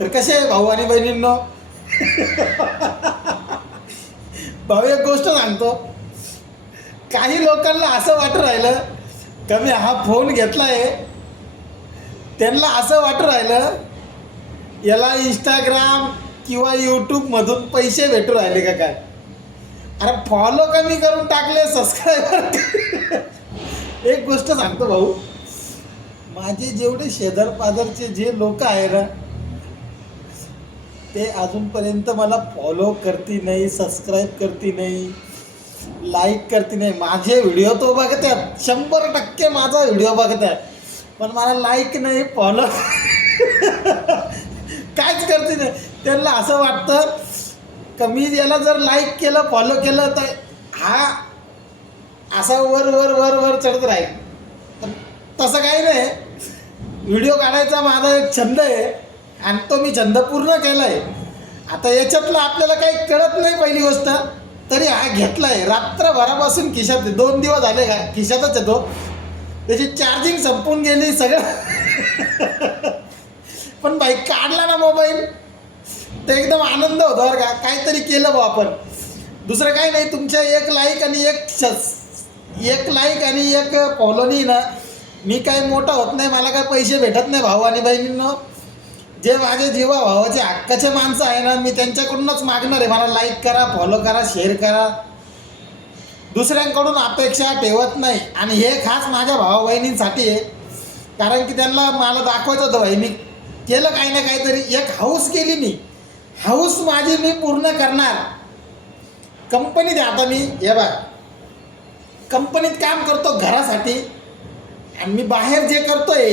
तर कसे आहे भाऊ आणि बहिणींनो? भाऊ एक गोष्ट सांगतो, काही लोकांना असं वाटू राहिलं का मी हा फोन घेतलाय, त्यांना असं वाटू राहिलं याला इंस्टाग्राम किंवा यूट्यूबमधून पैसे भेटू राहिले का काय. अरे फॉलो कमी करून टाकले, सबस्क्रायबर. एक गोष्ट सांगतो भाऊ, माझे जेवढे शेजार पाजारचे जे लोक आहे ना, ते अजूनपर्यंत मला फॉलो करती नाही, सबस्क्राईब करती नाही, लाईक करती नाही. माझे व्हिडिओ तो बघत आहेत, 100% माझा व्हिडिओ बघत आहे, पण मला लाईक नाही, फॉलो काहीच करते नाही. त्यांना असं वाटतं का मी याला जर लाईक केलं, फॉलो केलं तर हा असा वर वर वर वर चढत राहील. पण तसं काही नाही. व्हिडिओ काढायचा माझा एक छंद आहे आणि तो मी छंद पूर्ण केला आहे. आता याच्यातलं आपल्याला काही कळत नाही पहिली गोष्ट, तरी हा घेतला आहे. रात्रभरापासून खिशात, 2 दिवस झाले का खिशातच येतो. त्याची चार्जिंग संपून गेली सगळं. पण भाई काढला ना मोबाईल तर एकदम आनंद होतो बरं का. काहीतरी केलं बा आपण. दुसरं काही नाही, तुमच्या एक लाईक आणि एक फॉलोनी ना मी काही मोठा होत नाही, मला काय पैसे भेटत नाही. भाऊ आणि बहिणींनो, जे माझे जीवा भावाचे हक्काचे माणसं आहे ना, मी त्यांच्याकडूनच मागणार आहे, मला लाईक करा, फॉलो करा, शेअर करा. दुसऱ्यांकडून अपेक्षा ठेवत नाही. आणि हे खास माझ्या भावा बहिणींसाठी आहे, कारण की त्यांना मला दाखवायचं होतं भाई मी केलं काही ना काहीतरी. एक हाऊस केली मी, हाऊस माझी मी पूर्ण करणार. कंपनीत आता मी हे बघ कंपनीत काम करतो घरासाठी, आणि मी बाहेर जे करतोय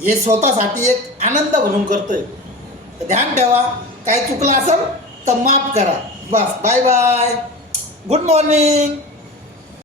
हे स्वतःसाठी एक आनंद म्हणून करतोय. तर ध्यान ठेवा, काही चुकलं असेल तर माफ करा. बस, बाय बाय, गुड मॉर्निंग.